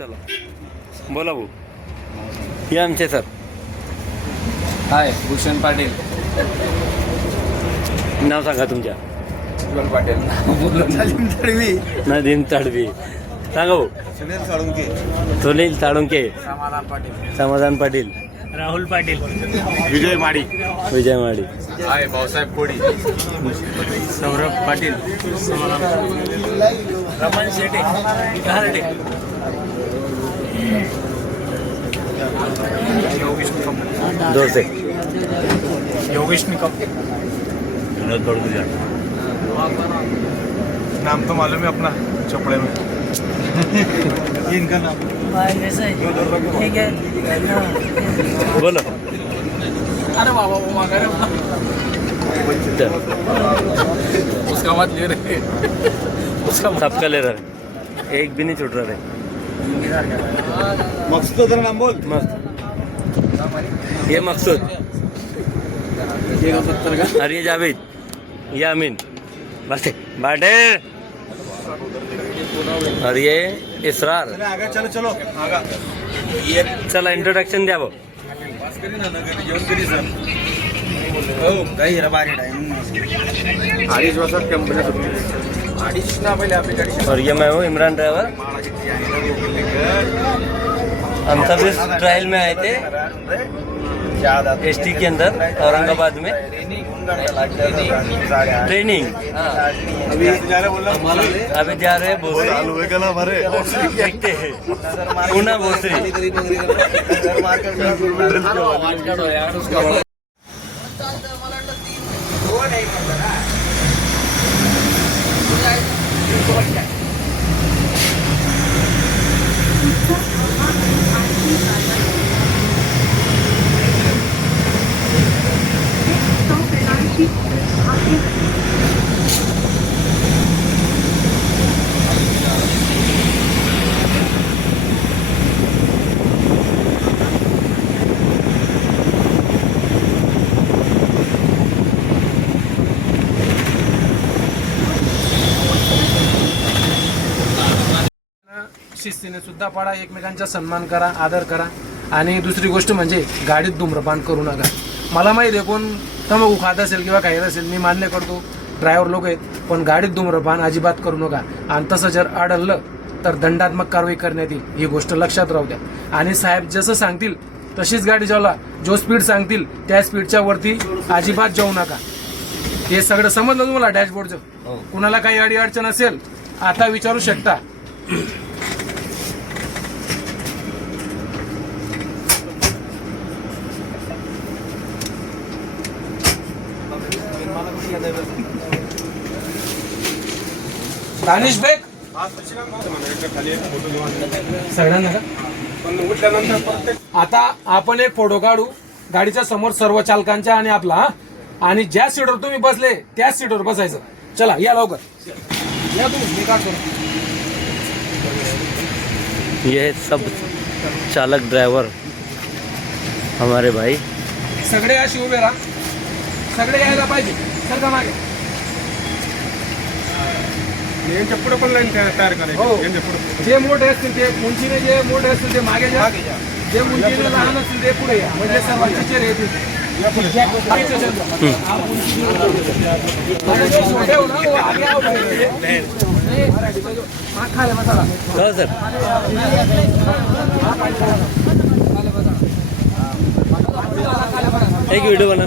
चला बोला भाऊ. हे आमचे सर. हाय, भूषण पाटील. नाव सांगा तुमच्या. भूषण पाटील. नदीम तडवी. सांगा भाऊ. सुनील साळुंके. सुनील साळुंके. समाधान पाटील. समाधान पाटील. राहुल पाटील. विजय माडी. विजय माडी. हाय, भाऊसाहेब कोडी. सौरभ पाटील. रमण शेटे. घारडे. दोरसे. योगेश निकम. नाम तो मालूम है अपना, चपड़े में. इनका नाम ठीक है. बोलो. अरे बाबा वो मांगा रे. चल. उसका मत ले रहे. उसका सबका ले रहा है. एक भी नहीं छूट रहा है. मकसूद तेरा नाम बोल. मस्त. ये मकसूद. और ये जावेद. ये अमीन. बस बाटे. और ये इसरार. आगे चलो चलो आगा. चला इंट्रोडक्शन द्या भाऊ. काही रबारी टाइम 2.5 वर्षात कंपनी सुरू. 2.5 ना पहिले आपली गाडी. और ये मैं हूँ इमरान ड्राइवर. हम सब इस ट्रायल में आए थे एसटी के अंदर औरंगाबाद में ट्रेनिंग. अभी जा रहे हैं भोसरी. देखते हैं पूना भोसरी. शिस्तीने सुद्धा पाडा, एकमेकांचा सन्मान करा, आदर करा. आणि दुसरी गोष्ट म्हणजे गाडीत धूम्रपान करू नका. मला माहिती आहे कोण तंबाखू खात असेल किंवा काही असेल, मी मान्य करतो ड्रायव्हर लोक आहेत, पण गाडीत धूम्रपान अजिबात करू नका. आणि तसं जर आढळलं तर दंडात्मक कारवाई करण्यात येईल, ही गोष्ट लक्षात राहू द्या. आणि साहेब जसं सांगतील तशीच गाडी चालवा. जो स्पीड सांगतील त्या स्पीडच्या वरती अजिबात जाऊ नका. हे सगळं समजलं तुम्हाला डॅशबोर्डचं. कुणाला काही अडी अडचण असेल आता विचारू शकता. दानिश बेग सगळ्यांना का? आता आपण एक फोटो काढू गाडीच्या समोर सर्व चालकांच्या आणि आपला. आणि ज्या सीटवर तुम्ही बसले त्याच सीटवर बसायचं. चला या लवकर या तुम्ही. मी काढतो. ये सब चालक ड्राइवर हमारे भाई. सगळे अशी उभे राहा. सगळे यायला पाहिजे. सर का मागे. यांच्या पुढे पण लाईन तयार करायची. हो. यांच्या पुढे जे मोठे असतील ते उंचीने, जे मोठे असतील ते मागे जा. जे उंचीने लहान असतील ते पुढे या. म्हणजे सर्वांचे चेहरे येतील. हो सर. एक व्हिडिओ बना.